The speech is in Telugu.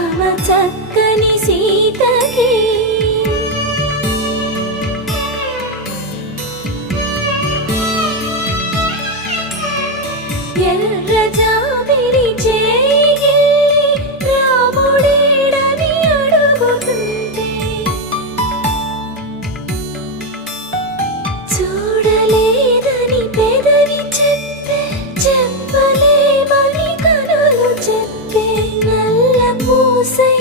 రామ చక్కని సీతకి ఎర్ర జాబిలి చేయి రాముడేడని అడుగుతుంటే చూడలేదని పెదవి చెప్పే చెప్పలేమని కనులు చెప్పే నల్ల పూసై